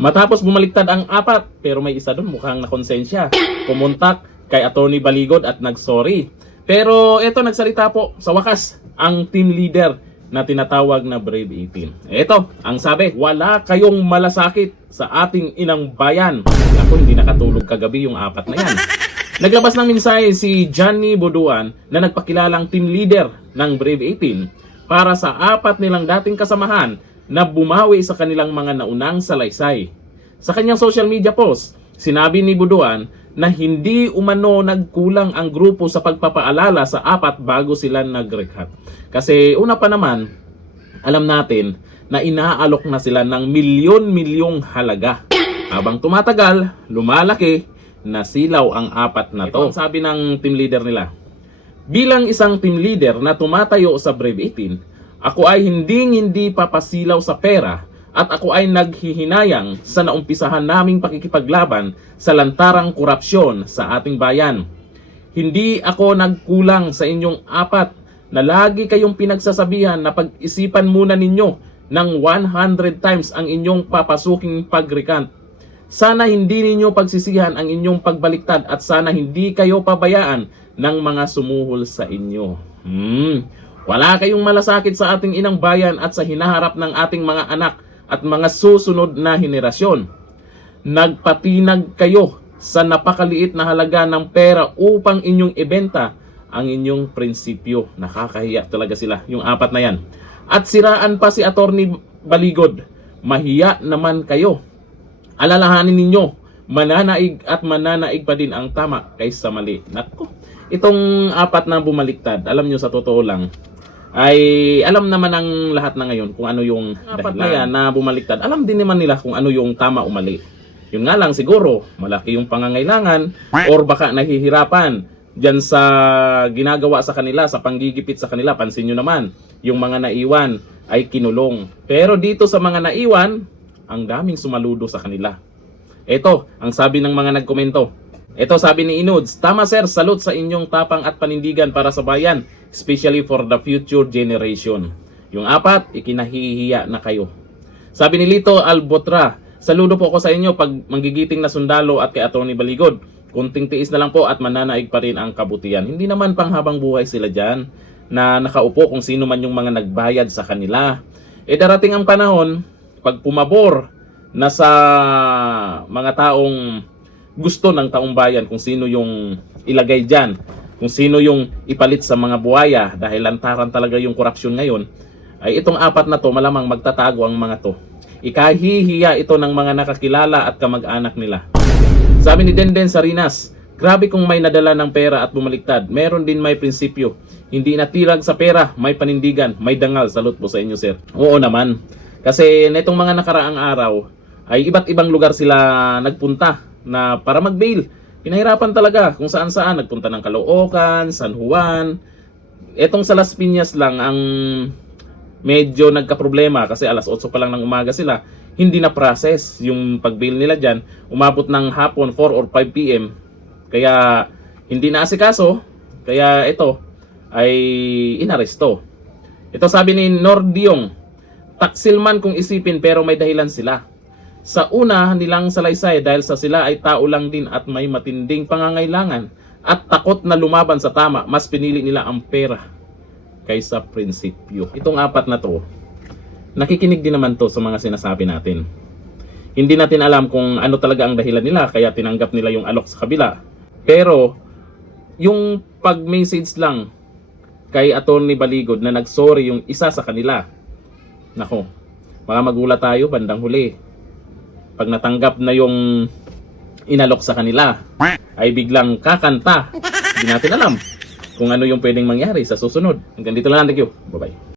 Matapos bumaliktad ang apat, pero may isa doon mukhang nakonsensya. Pumuntak kay Attorney Baligod at nagsorry. Pero eto, nagsalita po sa wakas ang team leader na tinatawag na Brave 18. Eto, ang sabi, wala kayong malasakit sa ating inang bayan. Ako, hindi nakatulog kagabi yung apat na yan. Naglabas ng mensahe si Johnny Buduan na nagpakilalang team leader ng Brave 18 para sa apat nilang dating kasamahan na bumawi sa kanilang mga naunang salaysay. Sa kanyang social media post, sinabi ni Buduan na hindi umano nagkulang ang grupo sa pagpapaalala sa apat bago sila nagrehat. Kasi una pa naman, alam natin na inaalok na sila ng milyon-milyong halaga. Habang tumatagal, lumalaki, nasilaw ang apat na to. Ito ang sabi ng team leader nila. Bilang isang team leader na tumatayo sa Brave 18, ako ay hindi papasilaw sa pera at ako ay naghihinayang sa naumpisahan naming pakikipaglaban sa lantarang korupsyon sa ating bayan. Hindi ako nagkulang sa inyong apat na lagi kayong pinagsasabihan na pag-isipan muna ninyo ng 100 times ang inyong papasuking pag-recant. Sana hindi ninyo pagsisihan ang inyong pagbaliktad at sana hindi kayo pabayaan ng mga sumuhol sa inyo. Wala kayong malasakit sa ating inang bayan at sa hinaharap ng ating mga anak at mga susunod na henerasyon. Nagpatinag kayo sa napakaliit na halaga ng pera upang inyong ibenta ang inyong prinsipyo. Nakakahiya talaga sila, yung apat na yan. At siraan pa si Attorney Baligod. Mahiya naman kayo. Alalahanin ninyo, mananaig at mananaig pa din ang tama kaysa mali. Nako, itong apat na bumaliktad, alam nyo sa totoo lang, ay alam naman ng lahat na ngayon kung ano yung apat na yan na bumaliktad. Alam din naman nila kung ano yung tama o mali. Yun nga lang siguro, malaki yung pangangailangan or baka nahihirapan dyan sa ginagawa sa kanila, sa panggigipit sa kanila. Pansin nyo naman, yung mga naiwan ay kinulong. Pero dito sa mga naiwan, ang daming sumaludo sa kanila. Ito, ang sabi ng mga nagkomento. Ito sabi ni Inuds, tama sir, salute sa inyong tapang at panindigan para sa bayan, especially for the future generation. Yung apat, ikinahihiya na kayo. Sabi ni Lito Albotra, saludo po ako sa inyo pag manggigiting na sundalo at kay Attorney Baligod. Kunting tiis na lang po at mananaig pa rin ang kabutihan. Hindi naman panghabang buhay sila dyan na nakaupo kung sino man yung mga nagbayad sa kanila. Darating ang panahon, pag pumabor na sa mga taong gusto ng taong bayan, kung sino yung ilagay dyan, kung sino yung ipalit sa mga buhaya dahil lantaran talaga yung korupsyon ngayon, ay itong apat na to malamang magtatago ang mga to. Ikahihiya ito ng mga nakakilala at kamag-anak nila. Sabi ni Denden Sarinas, grabe kung may nadala ng pera at bumaliktad, meron din may prinsipyo. Hindi natilag sa pera, may panindigan, may dangal. Salute po sa inyo sir. Oo naman. Kasi netong mga nakaraang araw ay iba't ibang lugar sila nagpunta na para mag-bail. Pinahirapan talaga kung saan-saan. Nagpunta ng Caloocan, San Juan. Etong sa Las Piñas lang ang medyo nagka-problema kasi alas 8 pa lang ng umaga sila. Hindi na process yung pag-bail nila dyan. Umabot ng hapon 4 or 5 p.m. Kaya hindi na asikaso. Kaya ito ay inaresto. Ito sabi ni Nordiong, taksil man kung isipin pero may dahilan sila. Sa una nilang salaysay dahil sa sila ay tao lang din at may matinding pangangailangan at takot na lumaban sa tama, mas pinili nila ang pera kaysa prinsipyo. Itong apat na to, nakikinig din naman to sa mga sinasabi natin. Hindi natin alam kung ano talaga ang dahilan nila kaya tinanggap nila yung alok sa kabila. Pero yung pag-message lang kay Attorney Baligod na nagsorry yung isa sa kanila, nako, baka magulat tayo bandang huli. Pag natanggap na yung inalok sa kanila, ay biglang kakanta. Hindi natin alam kung ano yung pwedeng mangyari sa susunod. Hanggang dito lang. Thank you. Bye-bye.